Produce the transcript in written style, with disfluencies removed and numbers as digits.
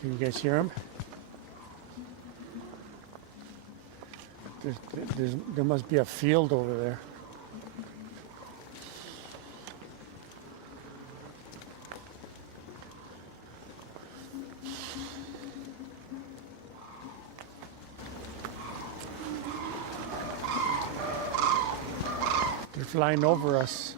Can you guys hear them? There must be a field over there. They're flying over us.